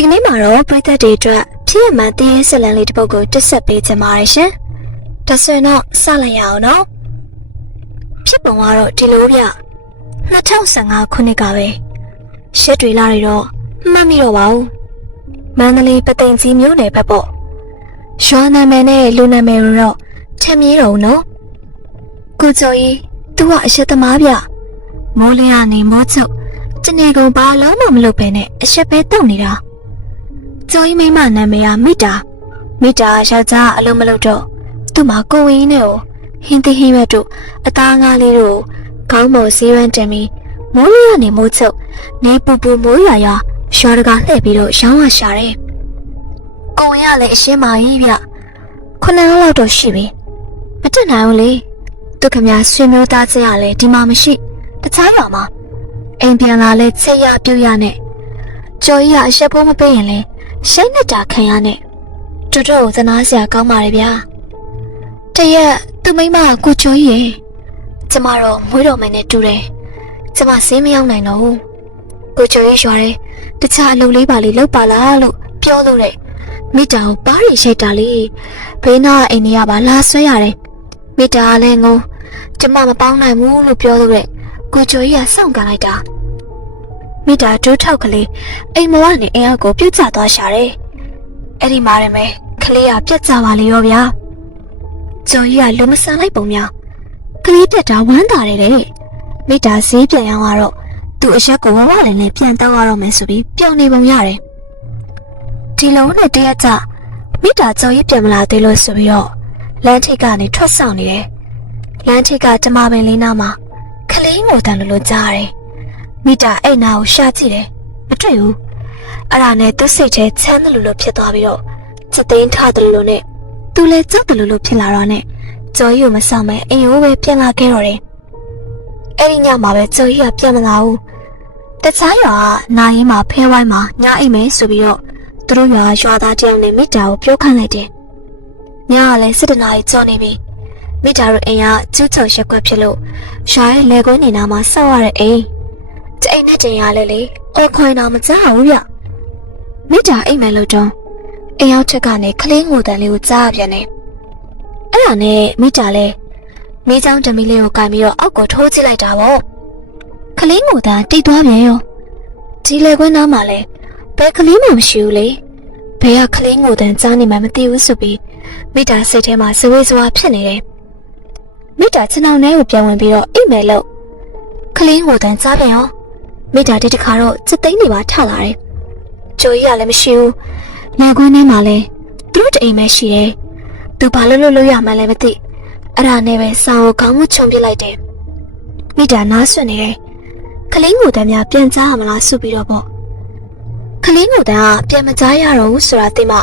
ဒီကနေ့မှာတော့ပြည်သက်တွေအတွက်ဖြစ်ရမှန်တည်ရဆက်လန်းလေးတစ်ပုဒ်ကိုတက်ဆက်ပေးချင်ပါတယ်ရှင်။ဒါဆိုရင်တော့စလိုက်ရအောင်နော်။ဖြစ်ပုံကတော့ဒီလိုဗျ2015ခုနှစ်ကပဲရှက်တွေလာတွေတော့မှတ်မိတော့ပါဘူး။မန္တလေးပသိမ်ကြီးမြို့နယ်ဘက်ပေါ့။ရွာနာမည်နဲ့လူနာမည်တော့ထင်မြေးတော့နော်။ကိုကျော်ကြီးသူကအရှက်သမားဗျ။မိုးလင်းကနေမိုးချုပ်တနေ့ကုန်ဘာလုံးမှမလုပ်ဘဲနဲ့အရှက်ပဲတုံနေတာ။ ကျော်ကြီးမိမနာမည်ကမိတာမိတာယောက်ျားအလုံးမလုပ်တော့သူ့မှာကိုဝင်းနဲ့ကိုဟင်းသီးဟင်းရွက်တို့အသားငါးလေးတို့ခေါင်းပေါ်ဈေးရမ်းတင်ပြီးမိုးလင်းကနေမိုးချုပ်နေပူပူမိုးရွာရွာရွာတကာလှည့်ပြီးတော့ရောင်းရရှာတယ်။ကိုဝင်းကလည်းအရှင်းပါကြီးဗျ။ခုနှစ်လောက်တော့ရှိပြီ။မတက်နိုင်ဘူးလေ။သူခမဆွေမျိုးသားချင်းကလည်းဒီမှာမရှိတခြားရွာမှာအိမ်ပြန်လာလဲချက်ရပြုတ်ရနဲ့ကျော်ကြီးကအရှက်ဖိုးမပေးရင်လဲ ရှိတ်နဲ့တာခံရနဲ့တူတူကိုသနာစရာကောင်းပါလေဗျာတရက်သူမိမကကိုကျော်ကြီးရဲ့ကျမတော့မွေးတော်မယ်နဲ့တူတယ်ကျမစင်းမရောက်နိုင်တော့ဘူးကိုကျော်ကြီးရွာတယ်တခြားအလုပ်လေးပါလေးလုပ်ပါလားလို့ပြောလို့တဲ့မိတာကိုပါးရီရှိတ်တာလေးဘေးနားအိမ်ကြီးကပါလာဆွဲရတယ်မိတာကလည်းငုံကျမမပေါင်းနိုင်ဘူးလို့ပြောလို့တဲ့ကိုကျော်ကြီးကစောင့်ကန်လိုက်တာ မိတာဒိုးထောက်ကလေးအိမ်မဝနဲ့အိမ်အောက်ကိုပြုတ်ကျသွားရှာတယ်အဲ့ဒီမှာရမယ်ကလေးကပြက်ကြပါလေရောဗျာကျော်ကြီးကလူမဆန်လိုက်ပုံများကလေးပြက်တာဝမ်းသာတယ်တဲ့မိတာဈေးပြန်ရောက်တော့သူ့အရက်ကိုဝဝလည်းနဲ့ပြန်တောက်ရတော့မယ်ဆိုပြီးပျော်နေပုံရတယ်ဒီလုံးနဲ့တရက်ကြမိတာကျော်ကြီးပြန်မလာသေးလို့ဆိုပြီးတော့လမ်းထိပ်ကနေထွက်ဆောင်နေတယ်လမ်းထိပ်ကကျမပင်လေးနားမှာကလေးငိုတန်လို့လို့ကြားတယ်။ မိတာအိတ်နာကိုရှာကြည့်တယ်။မတွေ့ဘူး။အဲ့ဒါနဲ့သူ့စိတ်ထဲချမ်းတယ်လို့လို့ဖြစ်သွားပြီးတော့စက်သိန်းထားတယ်လို့နဲ့သူလည်းကြောက်တယ်လို့လို့ဖြစ်လာတော့နဲ့ကျော်ကြီးကိုမဆောင်မဲအိမ်ကိုပဲပြန်လာခဲ့တော့တယ်။အဲ့ဒီညမှာပဲကျော်ကြီးကပြန်မလာဘူး။တခြားရွာကနာရင်မှာဖဲဝိုင်းမှာညအိမ်မဲဆိုပြီးတော့သူတို့ရွာရွာသားတယောက်နဲ့မိတာကိုပြောခိုင်းလိုက်တယ်။ညကလည်းစစ်တနာကြီးကြော်နေပြီ။မိတာတို့အိမ်ကကျူးချုံရက်ွက်ဖြစ်လို့ရွာရဲ့လေကွင်းနေနာမှာစောက်ရတဲ့အိမ်။ ဒီအိမ်နဲ့တင်ရလဲလေအော်ခွင်တော့မကြောက်ဘူးဗျ။မိတာအိမ်မယ်လို့တော့အိမ်ရောက်ချက်ကနေကလေးငိုတန်လေးကိုကြားပြန်နေ။အဲ့ဒါနဲ့မိတာလဲမိချောင်းတမီလေးကိုကင်ပြီးတော့အောက်ကိုထိုးကြည့်လိုက်တာပေါ့။ကလေးငိုတန်တိတ်သွားပြန်ရော။ဒီလေကွင်းနားမှာလဲဘယ်ကလေးမှမရှိဘူးလေ။ဘယ်ကကလေးငိုတန်ကြားနေမှမသိဘူးဆိုပြီးမိတာစိတ်ထဲမှာဇဝေဇဝါဖြစ်နေတယ်။မိတာချင်အောင်ထဲကိုပြန်ဝင်ပြီးတော့အိတ်မယ်လို့ကလေးငိုတန်ကြားပြန်ရော မိတာဒီတခါတော့စက်သိန်းတွေပါထလာတယ်။ကြိုကြီးကလည်းမရှိဘူး။လက်ကွင်းထဲမှာလည်းသူတို့တအိမ်ပဲရှိတယ်။သူဘာလို့လို့လို့ရမှန်းလည်းမသိ။အဲ့ဒါနဲ့ပဲစာကိုခေါင်းမချုံပြစ်လိုက်တယ်။မိတာနားဆွနေတယ်။ကလေးငိုတန်များပြန်ကြားရမလားဆိုပြီးတော့ပေါ့။ကလေးငိုတန်ကပြန်မကြားရတော့ဘူးဆိုတာသိမှ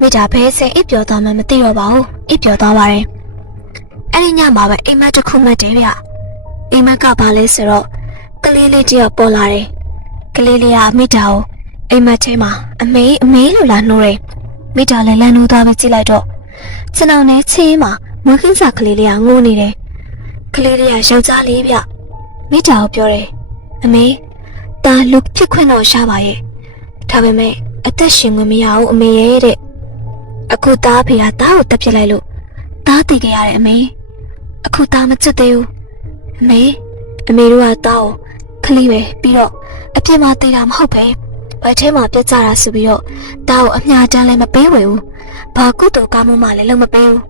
မိတာဘဲစင်အိပ်ပျော်သွားမှမသိတော့ပါဘူး။အိပ်ပျော်သွားပါတယ်။အဲ့ဒီညမှာပဲအိမ်မက်တစ်ခုမှတ်တယ်ဗျ။အိမ်မက်ကဘာလဲဆိုတော့က လေးလေးတယောက်ပေါ်လာတယ်။ကလေးလေးကမိတာကိုအိမ်မက်ထဲမှာအမေအမေလို့လာနှိုးတယ်။မိတာလည်းလန်နိုးသွားပြီးကြည့်လိုက်တော့စံအောင်နဲ့ချင်းမှာမွေးခင်းစာကလေးလေးကငိုနေတယ်။ကလေးလေးကယောက်ျားလေးဗျ။မိတာကိုပြောတယ်။အမေတာလူဖြစ်ခွင့်တော့ရှားပါရဲ့။ဒါပေမဲ့အသက်ရှင်ခွင့်မရဘူးအမေရဲ့တဲ့။အခုသားဖေကသားကိုတက်ပြစ်လိုက်လို့သားတည်ခဲ့ရတယ်အမေ။အခုသားမချစ်သေးဘူး။အမေအမေတို့ကသားကို ခလေးပဲပြီးတော့အပြစ်မှသေးတာမဟုတ်ပဲဘယ်ထဲမှာပြက်ကြတာဆိုပြီးတော့သားကိုအမြတမ်းလည်းမပေးဝယ်ဘူးဘာကုသိုလ်ကောင်းမှုမှလည်းလုပ်မပေးဘူး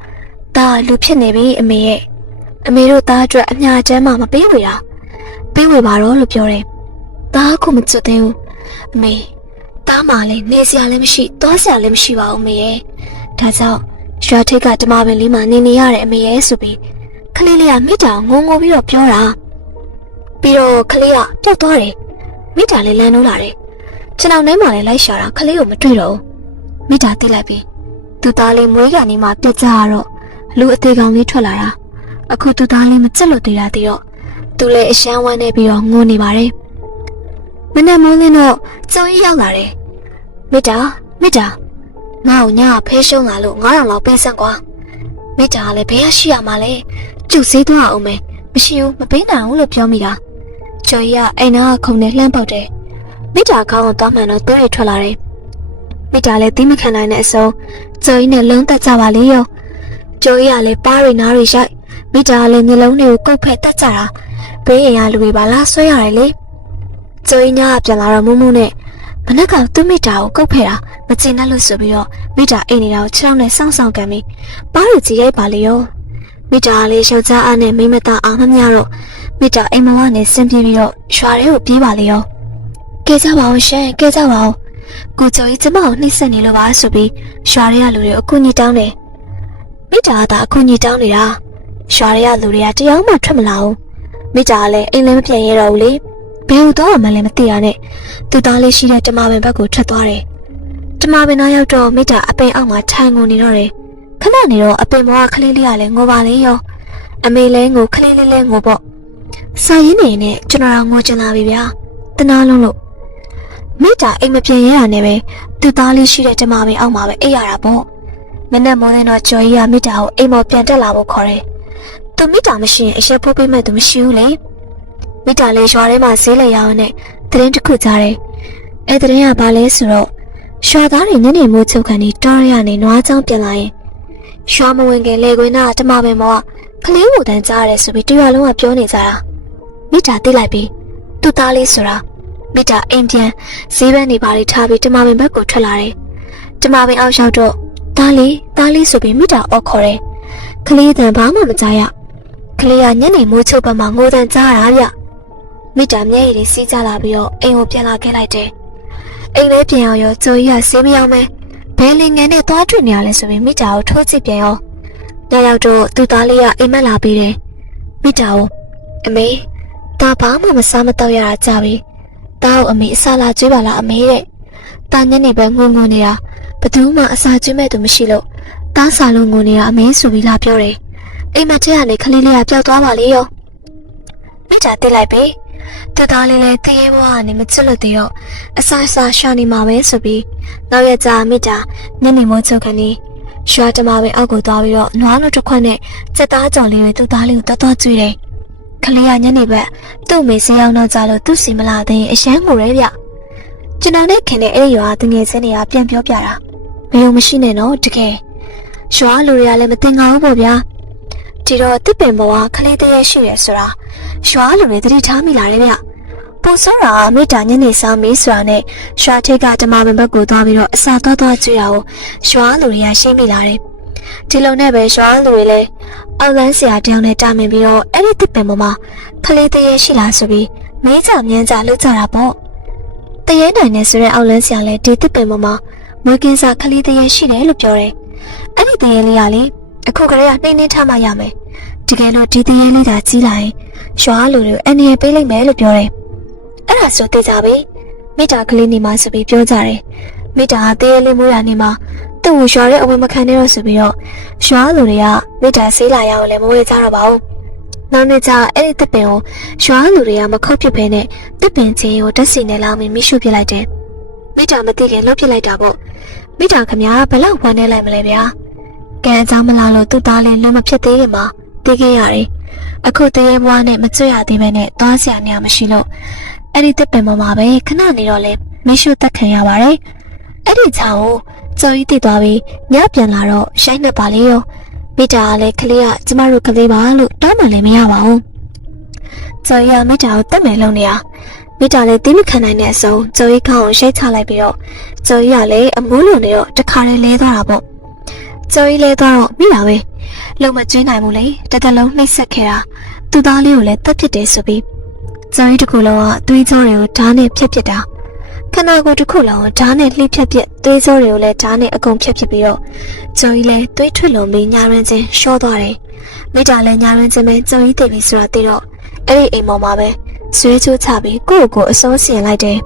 သားလူဖြစ်နေပြီအမေရဲ့အမေတို့သားအတွက်အမြတမ်းမှမပေးဝယ်တာပေးဝယ်ပါတော့လို့ပြောတယ်သားကမချစ်သေးဘူးအမေသားမှလည်းနေစရာလည်းမရှိသွားစရာလည်းမရှိပါဘူးအမေရဲ့ဒါကြောင့်ရွာထိပ်ကဓမ္မပင်လေးမှာနေနေရတဲ့အမေရဲ့ဆိုပြီးခလေးလေးကမိတာငုံငုံပြီးတော့ပြောတာ ပြီးတော့ခလေးကပျောက်သွားတယ်မိတာလည်းလမ်းနိုးလာတယ်ကျွန်တော်နဲ့မှလည်းလိုက်ရှာတာခလေးကိုမတွေ့တော့ဘူးမိတာသိလိုက်ပြီသူသားလေးမွေးရနေမှပြက်ကြရတော့လူအသေးကောင်လေးထွက်လာတာအခုသူသားလေးမကြက်လို့သေးတာတည်တော့သူလည်းအရှမ်းဝမ်းနေပြီးတော့ငိုနေပါတယ်မနေ့မိုးလင်းတော့ကျုံကြီးရောက်လာတယ်မိတာမိတာငါ့ကိုညဖဲရှုံးလာလို့9000လောက်ပေးစမ်းကွာမိတာကလည်းဘယ်ရရှိရမှာလဲကျုပ်သေးသွားအောင်မယ်မရှိဘူးမပေးနိုင်ဘူးလို့ပြောမိတာ ကျော်ကြီးကအိမ်နာကခုံနဲ့လှမ်းပေါက်တယ်မိတာခေါင်းကိုသွားမှန်တော့သွေးရထွက်လာတယ်မိတာလည်းသီးမခံနိုင်တဲ့အစုံကျိုးကြီးနဲ့လုံးတက်ကြပါလေရောကျိုးကြီးကလည်းပါးရီနားရီရိုက်မိတာကလည်းမျိုးလုံးတွေကိုကုတ်ဖက်တက်ကြတာဘေးရင်ရလူတွေပါလားဆွဲရတယ်လေကျိုးကြီးညကပြန်လာတော့မူးမူးနဲ့မနက်ကသူ့မိတာကိုကုတ်ဖက်တာမကျင်တတ်လို့ဆိုပြီးတော့မိတာအိမ်နေတာကိုခြေထောက်နဲ့စောင့်ဆောင်ကန်ပြီးပါးရီကြီးရိုက်ပါလေရောမိတာကလည်းယောက်ျားအားနဲ့မိမသားအားမမျှတော့ မိတာအိမ်မဝနဲ့ဆင်းပြေးပြီးတော့ရွာထဲကိုပြေးပါလေရောကဲကြပါအောင်ရှင်ကဲကြပါအောင်ကိုကျော်ကြီးကျမကိုနှိမ့်ဆက်နေလို့ပါဆိုပြီးရွာထဲကလူတွေအကူကြီးတောင်းတယ်မိတာကသာအကူကြီးတောင်းနေတာရွာထဲကလူတွေကတယောက်မှထွက်မလာဘူးမိတာကလည်းအိမ်လည်းမပြန်ရတော့ဘူးလေဘယ်လိုတော့မှလည်းမသိရနဲ့သူသားလေးရှိတဲ့တမပင်ဘက်ကိုထွက်သွားတယ်တမပင်သားရောက်တော့မိတာအပင်အောက်မှာထိုင်ငုံနေတော့တယ်ခဏနေတော့အပင်မောကကလေးလေးကလည်းငိုပါလေရောအမေလဲငိုကလေးလေးလဲငိုပေါ့ စာရင်းနေနဲ့ကျွန်တော်တော့ငိုချင်လာပြီဗျာတနာလုံးလို့မိတာအိမ်မပြန်ရရနဲ့ပဲသူသားလေးရှိတဲ့တမပင်အောက်မှာပဲအိပ်ရတာပေါ့မနေ့မိုးတဲ့တော့ကျော်ကြီးကမိတာကိုအိမ်မောပြန်တက်လာဖို့ခေါ်တယ်သူမိတာမရှိရင်အရှက်ဖို့ပေးမဲ့သူမရှိဘူးလေမိတာလေးရွာထဲမှာဈေးလေရအောင်နဲ့တရင်တစ်ခုကြားတယ်အဲတရင်ကဘာလဲဆိုတော့ရွာသားတွေညနေမိုးချုပ်ခန်းဒီတောရရနေနွားချောင်းပြန်လာရင်ရွာမဝင်ခင်လေခွင်းသားတမပင်မောက ကလေးကိုတန်းကြားရတယ်ဆိုပြီးတရွာလုံးကပြောနေကြတာမိတာသိလိုက်ပြီးသူ့သားလေးဆိုတာမိတာအိမ်ပြန်ဈေးဘက်နေပါလိထားပြီးတမပင်ဘက်ကိုထွက်လာတယ်တမပင်အောက်ရောက်တော့သားလေးသားလေးဆိုပြီးမိတာအော်ခေါ်တယ်ကလေးတန်ဘာမှမကြားရကလေးကညနေမိုးချုပ်ဘက်မှာငိုတန်ကြားရတာဗျမိတာမျက်ရည်တွေစီးကြလာပြီးတော့အိမ်ကိုပြန်လာခဲ့လိုက်တယ်အိမ်လေးပြန်အောင်ရောကြိုကြီးကဆေးမရောက်မဲဘယ်လင်ငယ်နဲ့သွားတွေ့နေရလဲဆိုပြီးမိတာကိုထိုးကြည့်ပြန်ရော ညရောက်တော့သူ့သားလေးကအိမ်မက်လာပြီးတယ်မိတာကိုအမေဒါဘာမှမစားမတော့ရတာကြပြီတားကိုအမေအစားလာကျွေးပါလားအမေတဲ့တာညနေပဲငုံငုံနေတာဘသူမှအစာကျွေးမဲ့သူမရှိလို့တားစာလုံးငုံနေတာအမေဆိုပြီးလာပြောတယ်အိမ်မက်ထဲကနေခလေးလေးကပျောက်သွားပါလေရောမိတာတိလိုက်ပြီတသားလေးလည်းတရေဘွားကနေမချစ်လို့တည်းတော့အစာအစာရှာနေမှာပဲဆိုပြီးနောက်ရကြမိတာညနေမိုးချုပ်ခန်းนี้ ရွာတမပဲအောက်ကိုသွားပြီးတော့နွားလို့တစ်ခွက်နဲ့စက်သားကြော်လေးတွေသူ့သားလေးကိုတတ်တော့ကျွေးတယ်ခလေးကညနေဘက်သူ့မေဆေးရောက်တော့ကြလို့သူ့စီမလာသေးရင်အရန်ငိုရဲဗျကျွန်တော်နဲ့ခင်တဲ့အဲ့ဒီရွာတငယ်ချင်းတွေကပြန်ပြောပြတာမယုံမရှိနဲ့နော်တကယ်ရွာလူတွေကလည်းမတင်ငါဘူးပေါ့ဗျာဒီတော့တစ်ပင်ဘဝခလေးတည်းရှိရဆိုတာရွာလူတွေသတိထားမိလာတယ်ဗျ ပိုစောတာမိတာညနေဆောင်မေးဆိုတာနဲ့ရွာထိပ်ကဓမ္မပင်ဘက်ကိုသွားပြီးတော့အစာသွားသွားကျွေးတာကိုရွာလူတွေကရှင်းမိလာတယ်ဒီလိုနဲ့ပဲရွာလူတွေလည်းအောက်လန်းဆရာတယောက်နဲ့တာမင်ပြီးတော့အဲ့ဒီတစ်ပင်ပေါ်မှာခလေးတည်းရှိလားဆိုပြီးမဲကြမြန်းကြလှုပ်ကြတာပေါ့တရေနိုင်နေဆိုတဲ့အောက်လန်းဆရာလည်းဒီတစ်ပင်ပေါ်မှာမွေးကင်းစားခလေးတည်းရှိတယ်လို့ပြောတယ်အဲ့ဒီတရေလေးကလေအခုကလေးကနှိမ့်နှင်းထားမှရမယ်တကယ်လို့ဒီတရေလေးသာကြီးလာရင်ရွာလူတွေအန်ရပေးလိုက်မယ်လို့ပြောတယ် အဲ့ဒါဆိုသိကြပြီမိတာကလေးနေမှာဆိုပြီးပြောကြတယ်မိတာကတရေလေးမွေးတာနေမှာသူ့ကိုရွာရဲ့အဝင်မခံနဲ့တော့ဆိုပြီးတော့ရွာလူတွေကမိတာဆေးလာရအောင်လည်းမဝေကြတော့ပါဘူးနောက်နေ့ကျအဲ့ဒီတစ်ပင်ကိုရွာလူတွေကမခုတ်ပစ်ဘဲနဲ့တစ်ပင်ချင်းကိုတက်စီနဲ့လောင်းပြီးမိရှုပစ်လိုက်တယ်မိတာမသိခင်လှုပ်ပစ်လိုက်တာပေါ့မိတာခမဘယ်လောက်ဝမ်းနေလိုက်မလဲဗျာကံအကြောင်းမလားလို့သူ့သားလေးလွန်မဖြစ်သေးခင်မှာ သိခဲ့ရတယ်အခုတရေဘွားနဲ့မကြွရသေးပဲနဲ့သွားစရာနေရာမရှိလို့အဲ့ဒီတစ်ပင်ပေါ်မှာပဲခဏနေတော့လဲမိရှုတက်ခံရပါတယ်အဲ့ဒီချောင်းကိုကျော်ကြီးတည်သွားပြီးညပြန်လာတော့ရိုက်နှက်ပါလေရောမိတာကလည်းကလေးကကျမတို့ကလေးပါလို့တောင်းမှလည်းမရပါဘူးကျော်ကြီးကမိတာကိုတက်မယ်လို့နေရမိတာလည်းတိမခံနိုင်တဲ့အဆုံးကျော်ကြီးခေါင်းကိုရှိတ်ချလိုက်ပြီးတော့ကျော်ကြီးကလည်းအမိုးလုံးနေတော့တခါတည်းလဲသွားတာပေါ့ကျော်ကြီးလဲသွားတော့မိတာပဲ လုံမကျွေးနိုင်ဘူးလေတတလုံးနှိပ်စက်ခဲ့တာသူ့သားလေးကိုလည်းတက်ဖြစ်တယ်ဆိုပြီးကျော်ကြီးတစ်ခုလုံးကသွေးကြောတွေကိုဓာတ်နဲ့ဖြတ်ပစ်တာခန္ဓာကိုယ်တစ်ခုလုံးကိုဓာတ်နဲ့လှိဖြတ်ပစ်သွေးကြောတွေကိုလည်းဓာတ်နဲ့အကုန်ဖြတ်ပစ်ပြီးတော့ကျော်ကြီးလည်းသွေးထွက်လုံပြီးညာရင်းချင်းရှော့သွားတယ်မိတာလည်းညာရင်းချင်းပဲကျော်ကြီးသိပြီဆိုတာသိတော့အဲ့ဒီအိမ်ပေါ်မှာပဲဆွဲချိုးချပြီးကိုယ့်ကိုယ်အစိုးစီရင်လိုက်တယ်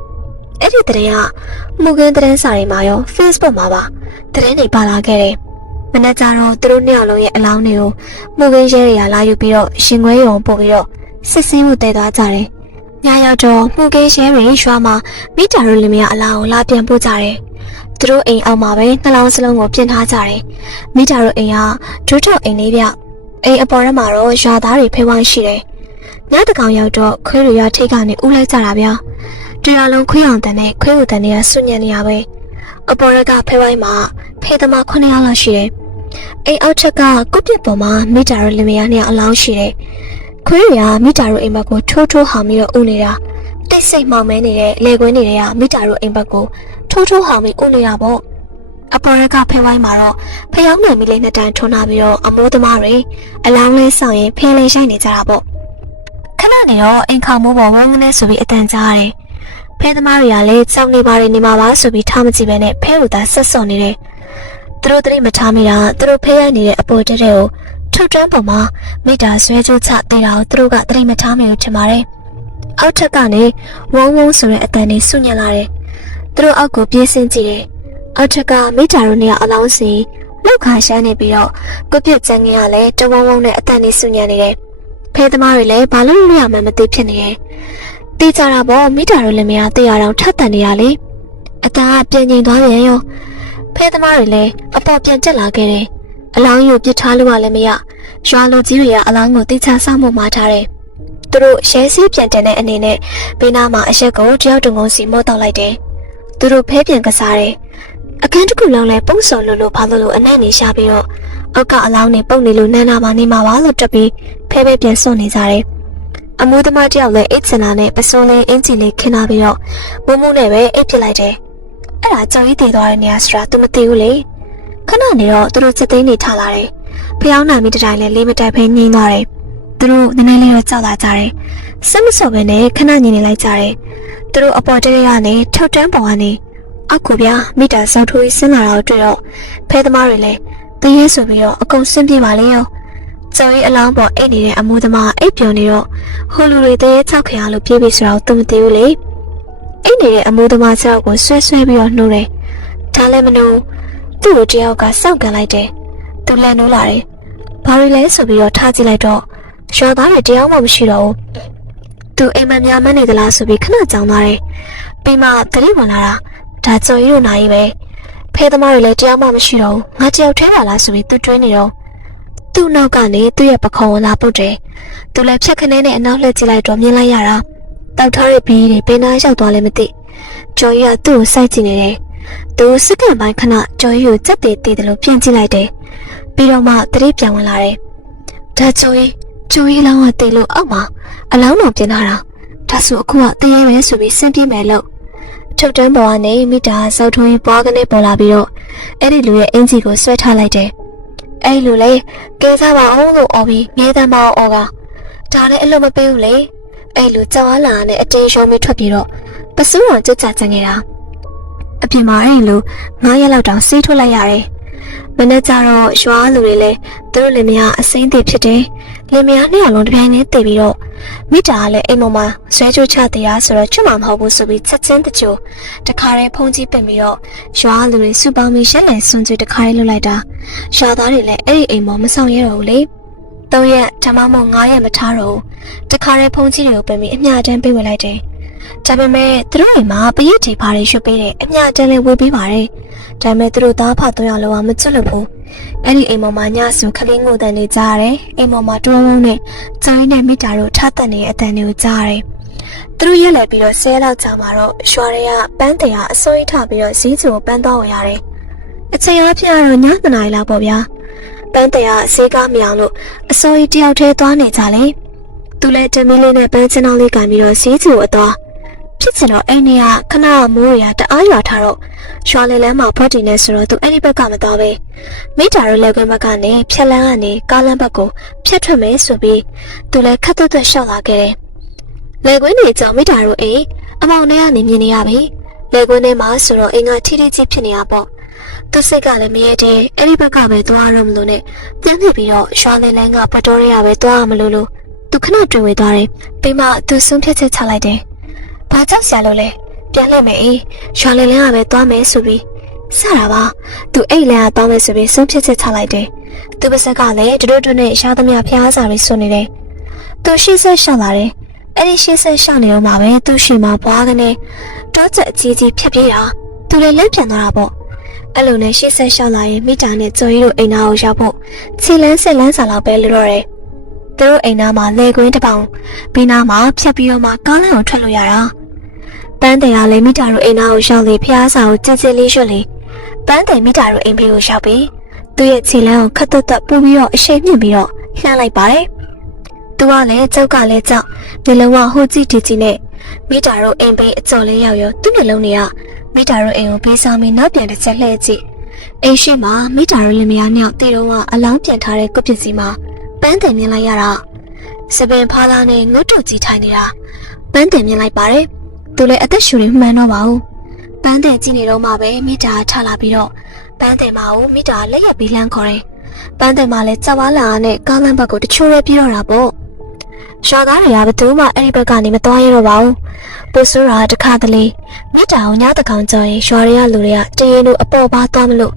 အဲ့ဒီတရင်ကမှုကင်းတရင်စာတွေမှာရော Facebook မှာပါတရင်တွေပါလာခဲ့တယ် မနေ့ကျတော့သူတို့နှစ်ယောက်လုံးရဲ့အလောင်းတွေကိုမှုကင်းရဲတွေကလာယူပြီးတော့ရှင်ခွဲရုံပို့ပြီးတော့စစ်စင်းမှုတည်သွားကြတယ်။ညရောက်တော့မှုကင်းရဲတွေရွာမှာမိတာတို့လင်မယားအလောင်းကိုလာပြန်ပို့ကြတယ်။သူတို့အိမ်အောက်မှာပဲနှလောင်းစလုံးကိုပြင်ထားကြတယ်။မိတာတို့အိမ်ကဒုထောက်အိမ်လေးပြ။အိမ်အပေါ်ထဲမှာတော့ရွာသားတွေဖေးဝိုင်းရှိတယ်။ညတကောင်ရောက်တော့ခွေးတွေရွာထိတ်ကနေဥလိုက်ကြတာဗျာ။တရားလုံးခွေးအောင်တန်နဲ့ခွေးဦးတန်တွေကဆွညံ့နေရပဲအပေါ်ရကဖဲဝိုင်းမှာဖေသမား9ယောက်လောက်ရှိတယ် အိမ်အောက်ထက်ကကုတ်ပြစ်ပေါ်မှာမိတာရိုလင်မယားနှစ်ယောက်အလောင်းရှိတယ်ခွေးတွေကမိတာရိုအိမ်ဘက်ကိုထိုးထိုးဟောင်ပြီးတော့ဥနေတာတိတ်ဆိတ်မှောင်မဲနေတဲ့လေကွင်းတွေကမိတာရိုအိမ်ဘက်ကိုထိုးထိုးဟောင်ပြီးဥနေတာပေါ့အပေါ်ရကဖဲဝိုင်းမှာတော့ဖျောင်းနယ်မီလေးနှစ်တန်းထွန်းလာပြီးတော့အမိုးသမားတွေအလောင်းလေးဆောင်ရင်ဖင်းလေးရှိုက်နေကြတာပေါ့ခဏနေတော့အိမ်ခေါမိုးပေါ်ဝန်းကနေဆိုပြီးအတန်ကြားရတယ်ဖဲသမားတွေကလည်းစောင်းနေပါတယ်နေမှာပါဆိုပြီးထားမကြည့်ပဲနဲ့ဖဲကိုသာဆက်စော်နေတယ် သူတို့တတိမထားမိတာသူတို့ဖဲရနေတဲ့အပေါ်တက်တဲ့ကိုထုတ်တန်းပေါ်မှာမိတာဆွဲချိုးချတဲ့တာကိုသူတို့ကတတိမထားမိဘူးထင်ပါတယ်အောက်ထက်ကနေဝုန်းဝုန်းဆိုတဲ့အတန်တွေဆုညံလာတယ်သူတို့အောက်ကိုပြေးဆင်းကြည့်တယ်အောက်ထက်ကမိတာတို့နေရာအလောင်းစီလောက်ခါရှမ်းနေပြီးတော့ကိုပြစ်ကျန်ကြီးကလည်းတဝုံဝုံနဲ့အတန်တွေဆုညံနေတယ်ဖဲသမားတွေလည်းဘာလို့လို့ရမှန်းမသိဖြစ်နေတယ်တေးကြတာပေါ့မိတာတို့လည်းမရတေးရအောင်ထပ်တန်နေရလေအတန်ကပြင်ကျင်သွားပြန်ရော ဖဲသမားတွေလည်းအပေါ်ပြန်တက်လာခဲ့တယ်အလောင်းယူပစ်ထားလို့ကလည်းမရရွာလူကြီးတွေကအလောင်းကိုတိချဆောက်မှုမှာထားတယ်သူတို့ရဲစည်းပြန်တင်တဲ့အနေနဲ့ဘေးနားမှာအရက်ကိုတယောက်တုံငုံစီမော့တော့လိုက်တယ်သူတို့ဖဲပြန်ကစားတယ်အခန်းတစ်ခုလုံးလဲပုံစော်လို့လို့ဘာလို့လို့အနက်နေရှာပြီးတော့အောက်ကအလောင်းနေပုံနေလို့နန်းနာပါနေမှာပါလို့တက်ပြီးဖဲဖဲပြန်စွန့်နေကြတယ်အမိုးသမားတယောက်လည်းအိတ်ချင်တာနဲ့ပစုံလေးအင်ဂျီလေးခင်းလာပြီးတော့မုံမုံနဲ့ပဲအိတ်ပစ်လိုက်တယ် အဲ့ဒါကြောင်ကြီးတည်သွားတဲ့နေရာဆိုတာ तू မသိဘူးလေခဏနေတော့သူတို့ချက်သိမ်းနေထလာတယ်ဖျောင်းနာမိတတိုင်းလည်းလေးမတက်ဖဲညင်းသွားတယ်သူတို့နည်းနည်းလေးတော့ကြောက်လာကြတယ်စက်မစော်ပဲနဲ့ခဏညင်နေလိုက်ကြတယ်သူတို့အပေါ်တဲကနေထောက်တန်းပေါ်ကနေအောက်ကိုပြမိတာဆောက်ထိုးကြီးဆင်းလာတော့တွေ့တော့ဖဲသမားတွေလည်းတရေဆိုပြီးတော့အကုန်ဆင်းပြေးပါလေရောကျော်ရီအလောင်းပေါ်အိတ်နေတဲ့အမိုးသမားအိတ်ပြုံနေတော့ဟိုလူတွေတရေချောက်ခရလို့ပြေးပြီဆိုတော့သူမသိဘူးလေ အိတ်နေတဲ့အမိုးသမားချောက်ကိုဆွဲဆွဲပြီးတော့နှိုးတယ်ဒါလည်းမလို့သူ့ကိုတယောက်ကစောင့်ကန်လိုက်တယ်သူလန်နိုးလာတယ်ဘာတွေလဲဆိုပြီးတော့ထားကြည့်လိုက်တော့ရွာသားတွေတယောက်မှမရှိတော့ဘူးသူအိမ်မများမနေသလားဆိုပြီးခဏကြောင်သွားတယ်ပြီးမှတတိဝင်လာတာဒါကြော်ရီတို့နိုင်ပဲဖဲသမားတွေလည်းတရားမှမရှိတော့ဘူးငါတယောက်ထဲပါလားဆိုပြီးသူတွေးနေတော့သူ့နောက်ကနေသူ့ရဲ့ပခုံးကိုလာပုတ်တယ်သူလည်းဖြက်ခနဲနဲ့အနောက်လှည့်ကြည့်လိုက်တော့မြင်လိုက်ရတာ တောက်ထားတဲ့ဘီးတွေဘယ်နာရောက်သွားလဲမသိကျော်ရီကသူ့ကိုစိုက်ကြည့်နေတယ်သူစက္ကန့်ပိုင်းခဏကျော်ရီကိုကြက်တည်တည်တယ်လို့ပြန်ကြည့်လိုက်တယ်ပြီးတော့မှတတိပြန်ဝင်လာတယ်ဒါကျော်ရီကျော်ရီလောင်းကတည်လို့အောက်မှာအလောင်းတော်ပြင်လာတာဒါဆိုအခုကတရေပဲဆိုပြီးဆင်းပြေးမယ်လို့ထုတ်တန်းပေါ်ကနေမိတာစောက်ထွန်းကြီးပွားကနေပေါ်လာပြီးတော့အဲ့ဒီလူရဲ့အင်ဂျီကိုဆွဲထားလိုက်တယ်။အဲ့ဒီလူလည်းကဲစားပါအောင်လို့អော်ပြီးငဲတမ်းမအောင်អော်ကဒါလည်းအလွန်မပေးဘူးလေ။ အဲ့လူကြောက်အားလာနဲ့အတင်းရှုံးပြီးထွက်ပြေးတော့ပစိုးတော်ကြက်ကြကြနေတာ။အပြင်မှာအဲ့ဒီလူ9ရက်လောက်တောင်စီးထွက်လိုက်ရတယ်။မနေ့ကျတော့ရွာလူတွေလည်းသူတို့လင်မယားအစိမ့်တည်ဖြစ်တယ်။လင်မယားနှစ်ယောက်လုံးတစ်ပြိုင်တည်းတည်ပြီးတော့မိတာကလည်းအိမ်ပေါ်မှာဆွဲချိုးချတရားဆိုတော့ချွတ်မှာမဟုတ်ဘူးဆိုပြီးချက်ချင်းတချို့တခါတည်းဖုန်ကြီးပင်ပြီးတော့ရွာလူတွေစူပေါင်းပြီးရက်လည်စွန်ကျွေးတခါတည်းလွတ်လိုက်တာရွာသားတွေလည်းအဲ့ဒီအိမ်ပေါ်မဆောင်ရတော့ဘူးလေ၃ရက်ဓမ္မမို့၅ရက်မထားတော့ဘူး တခါတည်းဖုန်ကြီးတွေကိုပင်ပြီးအမျှတန်းပေးဝေလိုက်တယ်ဒါပေမဲ့သူတို့အိမ်မှာပရိတ်တီဖားတွေရွှတ်ပေးတယ်အမျှတန်းလေးဝေပေးပါတယ်ဒါပေမဲ့သူတို့သားဖသုံးယောက်လုံးကမကျွတ်လို့ဘူးအဲ့ဒီအိမ်ပေါ်မှာညဆူခလင်းငိုတန်နေကြရတယ်အိမ်ပေါ်မှာတွန်းဝုန်းနဲ့ကျိုင်းနဲ့မိတာတို့ထတက်နေတဲ့အတန်တွေကိုကြားရတယ်သူတို့ရက်လက်ပြီးတော့ဆဲလောက်ကြာမှာတော့ရွာတွေကပန်းတယ်ကအစိုးရထပြီးတော့ဈေးကျကိုပန်းသွားဝင်ရတယ်အချိန်အားဖြင့်ကတော့ညသနာရီလောက်ပေါ့ဗျာပန်းတယ်ကဈေးကားမြောင်လို့အစိုးရတယောက်တည်းသွားနေကြလေ သူလည်းတမီးလေးနဲ့ပန်းချင်အောင်လေးကန်ပြီးတော့ဈေးကျကိုအသွားဖြစ်ချင်တော့အဲ့နေကခဏမိုးရတအားရွာထားတော့ရွာလေလမ်းမှာဖော့တင်နေဆိုတော့သူအဲ့ဒီဘက်ကမသွားပဲမိတာတို့လက်ကွင်းဘက်ကနေဖြက်လန်းကနေကားလမ်းဘက်ကိုဖြတ်ထွက်မယ်ဆိုပြီးသူလည်းခတ်သွက်သွက်ရှောက်လာခဲ့တယ်လက်ကွင်းနေကြောင်မိတာတို့အိမ်အမောင်ထဲကနေမြင်နေရပြီလက်ကွင်းထဲမှာဆိုတော့အိမ်ကထိထိကြီးဖြစ်နေတာပေါ့သူစိတ်ကလည်းမရဲတဲ့အဲ့ဒီဘက်ကပဲသွားရမလို့နဲ့ပြန်နေပြီးတော့ရွာလေလန်းကပတော်ရရပဲသွားရမလို့လို့ သူခဏတွေ့ဝေသွားတယ်ပြီးမှသူဆုံးဖြတ်ချက်ချလိုက်တယ်ဘာကြောက်စရာလို့လဲပြန်လှည့်မယ်အေးရွာလင်လန်းကပဲသွားမယ်ဆိုပြီးစတာပါသူအိတ်လန်းကသွားမယ်ဆိုပြီးဆုံးဖြတ်ချက်ချလိုက်တယ်သူပါစက်ကလည်းဒုဒုနဲ့ရှားသမျှဖျားစာတွေဆွနေတယ်သူရှေ့ဆက်ရှောက်လာတယ်အဲ့ဒီရှေ့ဆက်ရှောက်နေတော့မှပဲသူ့ရှိမှာဘွားကနေတောချက်အကြီးကြီးဖြတ်ပြေးတာသူလည်းလက်ပြန်သွားတာပေါ့အဲ့လိုနဲ့ရှေ့ဆက်ရှောက်လာရင်မိတာနဲ့ကျော်ရီတို့အိမ်သားကိုရောက်ဖို့ခြေလန်းဆက်လန်းစာလောက်ပဲလိုတော့တယ် သူတို့အိမ်သားမှာလေကွင်းတစ်ပောင်ပြီးနားမှာဖြတ်ပြီးတော့မှကားလမ်းကိုထွက်လို့ရတာပန်းတယ်ကလည်းမိတာတို့အိမ်သားကိုရှောက်လေဖျားစာကိုကြက်ကြက်လေးရွှတ်လေပန်းတယ်မိတာတို့အိမ်ဖေးကိုရှောက်ပြီးသူ့ရဲ့ခြေလမ်းကိုခတ်တွတ်တွတ်ပူပြီးတော့အရှိန်မြင့်ပြီးတော့လှမ်းလိုက်ပါတယ်သူကလည်းကြောက်ကလည်းကြောက်မျက်လုံးကဟိုကြည့်တီကြည့်နဲ့မိတာတို့အိမ်ဖေးအကျော်လေးရောက်ရောသူ့မျက်လုံးတွေကမိတာတို့အိမ်ကိုဖေးဆောင်ပြီးနောက်ပြန်တစ်ချက်လှည့်ကြည့်အိမ်ရှိမှာမိတာတို့လင်မယားနှစ်ယောက်တီတော့ကအလောင်းပြန်ထားတဲ့ကုတ်ပစ္စည်းမှာ ပန်းတယ်မြင်လိုက်ရတာစပင်ဖားလာနဲ့ငုတ်တုတ်ကြီးထိုင်နေတာပန်းတယ်မြင်လိုက်ပါတယ်သူလည်းအသက်ရှူနေမှန်းတော့ပါဘူးပန်းတဲ့ကြည့်နေတော့မှပဲမိတာထလာပြီးတော့ပန်းတဲ့မအောင်မိတာလက်ရက်ပြီးလှမ်းခေါ်တယ်ပန်းတဲ့မလည်းကြောက်ဝါလာနဲ့ကားလမ်းဘက်ကိုတချို့ရဲပြီးတော့တာပေါ့ရွာသားတွေကဘယ်သူမှအဲ့ဒီဘက်ကနေမသွားရတော့ပါဘူးပိုဆိုးတာတခါတလေမိတာအောင်ညတကောင်ကြော်ရင်ရွာတွေကလူတွေကတရင်တို့အပေါ်ပါသွားမလို့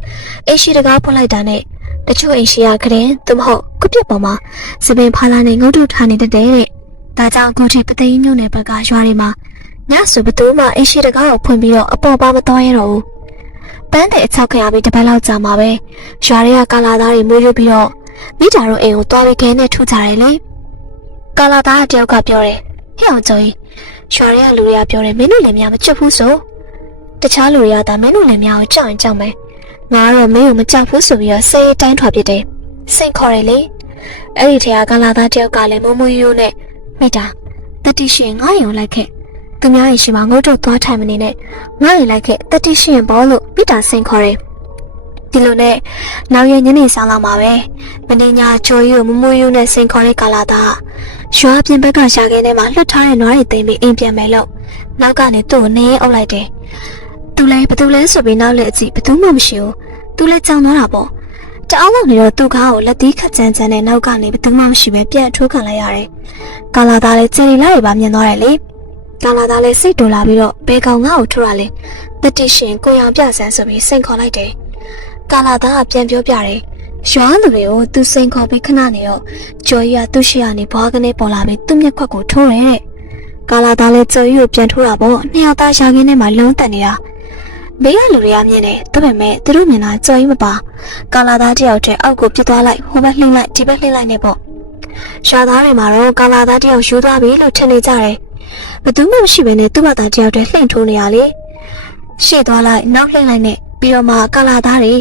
အိရှိတကားဖွင့်လိုက်တာနဲ့ တချို့အိရှိရခရင်သူမဟုတ်ကုပြစ်ပေါ်မှာစပင်ဖားလာနဲ့ငုတ်တုထားနေတတ်တယ်တဲ့ဒါကြောင့်အခုထိပသိန်းညုံနယ်ဘက်ကရွာတွေမှာညဆိုဘသူမှအရှိတကားကိုဖွင့်ပြီးတော့အပေါ်ပါမတော်ရတော့ဘူးပန်းတဲ့အချောက်ခရပြီးတပတ်လောက်ကြာမှာပဲရွာတွေကကာလာသားတွေမွေးရပြီးတော့မိတာတို့အိမ်ကိုတွားပြီးခဲနဲ့ထူကြတယ်လေကာလာသားတယောက်ကပြောတယ်ဟဲ့အောင်ကျော်ကြီးရွာတွေကလူတွေကပြောတယ်မင်းတို့လည်းများမချွတ်ဘူးဆိုတခြားလူတွေကဒါမင်းတို့လည်းများကိုကြောက်ရင်ကြောက်မယ် ငါကတော့မင်းကိုမကြောက်ဘူးဆိုပြီးတော့စိတ်တိုင်းထွာပြစ်တယ်စိတ်ခေါ်တယ်လေအဲ့ဒီထဲကကာလာသားတယောက်ကလည်းမမွေးရိုးနဲ့မိတာတတိရှင်ငါ့ရင်ကိုလိုက်ခဲ့သူများရင်ရှိမှာငုတ်တုတ်သွားထိုင်မနေနဲ့ငါ့ရင်လိုက်ခဲ့တတိရှိရင်ဘောလို့မိတာဆင်ခေါ်တယ်ဒီလိုနဲ့နောက်ရညနေဆောင်လာမှာပဲမင်းညာချိုးယူမမူယူနဲ့ဆင်ခေါ်တဲ့ကာလာသားရွာပြင်ဘက်ကရှာခင်းထဲမှာလွတ်ထားတဲ့နွားတွေသိမ်းပြီးအိမ်ပြန်မယ်လို့နောက်ကနေသူ့ကိုနေအုပ်လိုက်တယ်သူလည်းဘသူလဲဆိုပြီးနောက်လက်အကြည့်ဘသူမှမရှိဘူး သူလည်းကြောင်သွားတာပေါ့တအားလုံးနေတော့သူ့ကားကိုလက်သီးခတ်ကြမ်းကြမ်းနဲ့နောက်ကနေဘသူမှမရှိပဲပြန်ထိုးခံလိုက်ရတယ်ကာလာသားလည်းချယ်ရီလိုက်ပါမြင်သွားတယ်လေကာလာသားလည်းစိတ်တူလာပြီးတော့ဘဲကောင်ငါ့ကိုထုတ်ရလဲတတိရှင်ကိုရောင်ပြဆန်းဆိုပြီးစိန်ခေါ်လိုက်တယ်ကာလာသားကပြန်ပြောပြတယ်ရွာလူတွေကိုသူစိန်ခေါ်ပြီးခဏနေတော့ကျော်ကြီးကသူ့ရှိရနေဘွားကနေပေါ်လာပြီးသူ့မျက်ခွက်ကိုထိုးတယ်တဲ့ကာလာသားလည်းကျော်ကြီးကိုပြန်ထိုးတာပေါ့နှစ်ယောက်သားရှာခင်းထဲမှာလုံးတက်နေတာ ဘေးကလူတွေကမြင်တယ်ဒါပေမဲ့သူတို့မြင်တာကျော်ကြီးမပါကာလာသားတယောက်တည်းအောက်ကိုပြစ်သွားလိုက်ဟိုဘက်လှိမ့်လိုက်ဒီဘက်လှိမ့်လိုက်နေပေါ့ရှာသားတွေမှာတော့ကာလာသားတယောက်ယူသွားပြီလို့ထင်နေကြတယ်ဘယ်သူမှမရှိဘဲနဲ့သူ့ဘာသာတယောက်တည်းလှိမ့်ထိုးနေရလေရှေ့သွားလိုက်နောက်လှိမ့်လိုက်နဲ့ပြီးတော့မှကာလာသားတွေ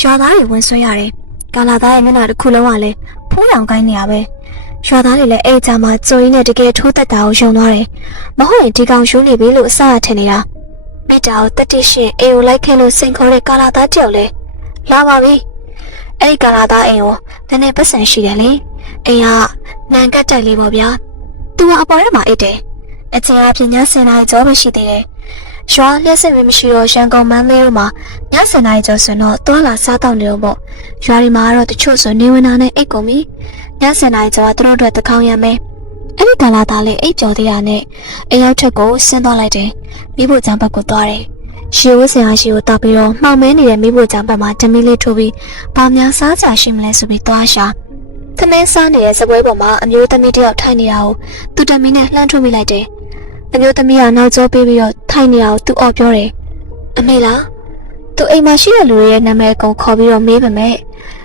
ရွာသားတွေဝင်ဆွဲရတယ်ကာလာသားရဲ့မျက်နှာတစ်ခုလုံးကလည်းဖိုးရောင်ကိုင်းနေရပဲရွာသားတွေလည်းအဲ့ကြမှာကြိုရင်းနဲ့တကယ်ထိုးသက်တာကိုယုံသွားတယ်မဟုတ်ရင်ဒီကောင်ရှူးနေပြီလို့အစအထင်နေတာ မိတာကိုတက်တိရှင်အိမ်ကိုလိုက်ခဲ့လို့စိန်ခေါ်တဲ့ကာလာသားတယောက်လည်းလာပါပြီအဲ့ဒီကာလာသားအိမ်ကိုနည်းနည်းပတ်စံရှိတယ်လေအိမ်ကနန်ကတ်တိုက်လေးပေါ့ဗျာသူကအပေါ်ထဲမှာအိတ်တယ်အချိန်အပြင်ည7နာရီကျော်ပဲရှိသေးတယ်။ရွာလျှက်စစ်မမရှိတော့ရန်ကုန်မန်းလေးတို့မှာည7နာရီကျော်ဆိုတော့တွာလာစားတော့နေတော့ပေါ့။ရွာဒီမှာကတော့တချို့ဆိုနေဝင်နာနဲ့အိတ်ကုန်ပြီ။ည7နာရီကျော်ကသူတို့အတွက်တခေါင်းရမယ်။ အဲ့ဒီကာလာသားလေးအိတ်ကျော်သေးတာနဲ့အိမ်ရောက်ထက်ကိုဆင်းသွားလိုက်တယ်။မိဖို့ချမ်းဘက်ကိုသွားတယ်။ရှီဝတ်ဆရာရှိကိုတောက်ပြီးတော့မှောင်မဲနေတဲ့မိဖို့ချမ်းဘက်မှာဓမီလေးထိုးပြီးဘာများစားကြရှိမလဲဆိုပြီးသွားရှာ။သမင်းစားနေတဲ့စပွဲပေါ်မှာအမျိုးသမီးတစ်ယောက်ထိုင်နေတာကိုသူတမီနဲ့လှမ်းထုတ်မိလိုက်တယ်။အမျိုးသမီးကနောက်ကျောပေးပြီးတော့ထိုင်နေအောင်သူအော်ပြောတယ်အမေလားသူအိမ်မှာရှိတဲ့လူတွေရဲ့နာမည်အကုန်ခေါ်ပြီးတော့မေးပါမယ်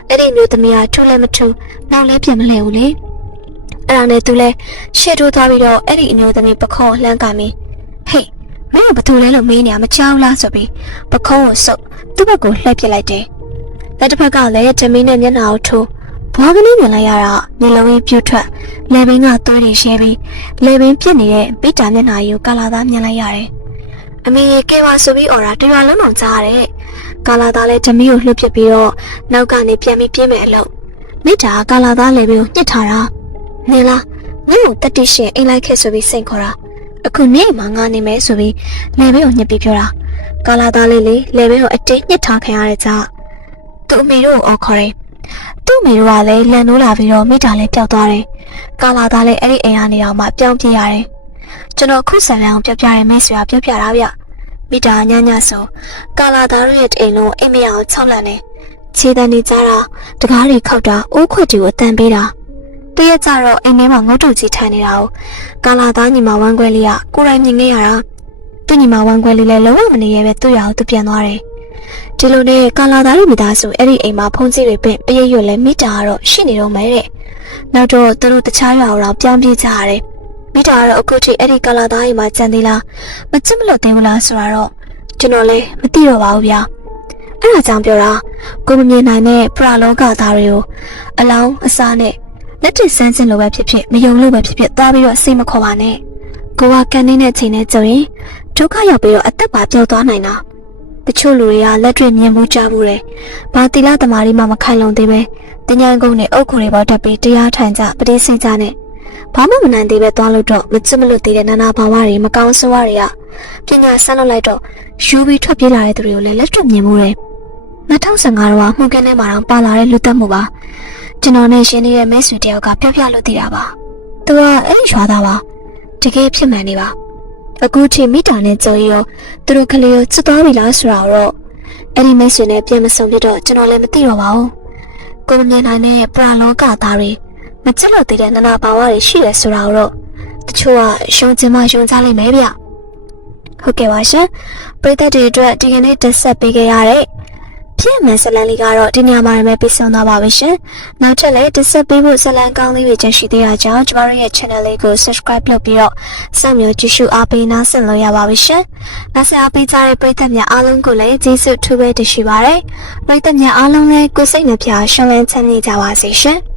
အဲ့ဒီအမျိုးသမီးကထူလည်းမထူနောက်လည်းပြင်မလဲဘူးလေ အဲ့ဒါနဲ့သူလည်းရှေ့ထိုးသွားပြီးတော့အဲ့ဒီအမျိုးသမီးပခုံးကိုလှမ်းကမင်းဟေးမင်းကဘာတူလဲလို့မေးနေရမကြောက်လားဆိုပြီးပခုံးကိုစုပ်သူ့ဘက်ကိုလှည့်ပစ်လိုက်တယ်လက်တစ်ဖက်ကလည်းဂျမင်းနဲ့မျက်နှာကိုထိုးဘွားကလေးမြင်လိုက်ရတာမျက်လုံးကြီးပြူထွက်လေဘင်းကသွေးတွေရှဲပြီးလေပင်ပြစ်နေတဲ့ပိတာမျက်နှာကြီးကိုကာလာသားမြင်လိုက်ရတယ်။အမေရေကဲပါဆိုပြီးអော်တာတရွာလုံးအောင်ကြားရတယ်။ကာလာသားလည်းဓမီကိုလှုပ်ပစ်ပြီးတော့နောက်ကနေပြန်ပြီးပြင်းမဲ့အလုပ်။မိတာကကာလာသားလေပင်ကိုညှစ်ထားတာ။ နင်လားငါ့ကိုတတိရှင်အိမ်လိုက်ခဲ့ဆိုပြီးစိတ်ခေါ်တာ။အခုနေ့မှငါနေမယ်ဆိုပြီးလေပင်ကိုညှစ်ပြီးပြောတာ။ကာလာသားလေးလေလေပင်ကိုအတင်းညှစ်ထားခံရတဲ့ကြောင့်သူ့အမေတို့ကိုအော်ခေါ်တယ်။သူ့အမေတို့ကလည်းလန်နိုးလာပြီးတော့မိတာလည်းပျောက်သွားတယ်။ကာလာသားလည်းအဲ့ဒီအိမ်ကနေအောင်မှပြောင်းပြရတယ်။ကျွန်တော်ခုဆန်လန်းအောင်ပြောပြရမိတ်ဆွေကပြောပြတာဗျ။မိတာညညဆိုကာလာသားရဲ့အိမ်လုံးအိမ်မရအောင်၆လန်နေ။ခြေတန်းနေကြတာတကားတွေခောက်တာအိုးခွက်တွေကိုအတန်ပေးတာ။ တရက်ကြတော့အိမ်ထဲမှာငုတ်တုတ်ကြီးထိုင်နေတာကိုကာလာသားညီမဝမ်းခွဲလေးကကိုယ်တိုင်မြင်ခဲ့ရတာ။သူ့ညီမဝမ်းခွဲလေးလည်းလုံးဝမနေရဲပဲသူ့ရအောင်သူပြန်သွားတယ်။ဒီလိုနဲ့ကာလာသားရဲ့မိသားစုအဲ့ဒီအိမ်မှာဖုန်းကြီးတွေပင့်ပရိတ်ရွက်လဲမိတာကတော့ရှိနေတော့မယ်တဲ့။နောက်တော့သူတို့တခြားရွာကိုတော့ပြောင်းပြေးကြရတယ်မိတာကတော့အခုထိအဲ့ဒီကာလာသားကြီးမှာကြံသေးလားမချစ်မလို့သေးဘူးလားဆိုတာတော့ကျွန်တော်လည်းမသိတော့ပါဘူးဗျာအဲ့ဒါကြောင့်ပြောတာကိုမမြင်နိုင်တဲ့ပရလောကသားတွေကိုအလောင်းအစားနဲ့ လက်တစ်ဆန်းချင်းလိုပဲဖြစ်ဖြစ်မယုံလို့ပဲဖြစ်ဖြစ်သွားပြီးတော့စိတ်မခေါ်ပါနဲ့ကိုကကန်နေတဲ့အချိန်နဲ့ကြုံရင်ဒုက္ခရောက်ပြီးတော့အသက်ပါပြောက်သွားနိုင်တာတချို့လူတွေကလက်တွေ့မြင်မှုကြဘူးတယ်ဘာတိလသမားတွေမှမခိုင်လုံသေးပဲတင်ညာကုန်းနဲ့အုတ်ခုတွေပေါ်တက်ပြီးတရားထိုင်ကြပတိစိတ်ကြနဲ့ဘာမှမနိုင်သေးပဲသွားလို့တော့မချစ်မလို့သေးတဲ့နာနာဘာဝတွေမကောင်းဆိုးဝါတွေကပညာဆန်းလို့လိုက်တော့ယူပြီးထွက်ပြေးလာတဲ့သူတွေကိုလည်းလက်တွေ့မြင်မှုတယ်2015တော့မှုကင်းထဲမှာတော့ပါလာတဲ့လူသက်မှုပါ ကျွန်တော်နဲ့ရှင်းနေတဲ့မိတ်ဆွေတယောက်ကဖျက်ဖျက်လို့သိတာပါသူကအဲ့ဒီရွာသားပါတကယ်ဖြစ်မှန်နေပါအခုချိန်မိတာနဲ့ကြော်ရီရောသူတို့ကလေးကိုချစ်သွားပြီလားဆိုတာတော့အဲ့ဒီမိတ်ဆွေနဲ့ပြန်မဆုံပြတော့ကျွန်တော်လည်းမသိတော့ပါဘူးကိုမမြင်နိုင်တဲ့ပရာလောကသားတွေမချစ်လို့သေးတဲ့နာနာဘာဝတွေရှိတယ်ဆိုတာတော့တချို့ကရှုံချင်မှရှုံကြလိမ့်မယ်ဗျဟုတ်ကဲ့ပါရှင်ပရိသတ်တွေအတွက်ဒီကနေ့တက်ဆက်ပေးခဲ့ရတဲ့ ဖြစ်မယ်ဇလန်လေးကတော့ဒီနေရာမှာပဲပြီးဆုံးသွားပါပြီရှင်။နောက်ထပ်လည်းတက်ဆက်ပေးဖို့ဇလန်ကောင်းလေးတွေကျန်ရှိသေးတာကြောင့်ကျမတို့ရဲ့ channel လေးကို subscribe လုပ်ပြီးတော့စောင့်မျှော်ကြည့်ရှုအားပေးနားဆင်လို့ရပါပြီရှင်။နောက်ဆက်အားပေးကြတဲ့ပရိသတ်များအားလုံးကိုလည်းကျေးဇူးထူးပဲတင်ရှိပါရစေ။ပရိသတ်များအားလုံးလည်းကိုယ်စိတ်နှပြရှင်းလင်းချမ်းမြေ့ကြပါစေရှင်။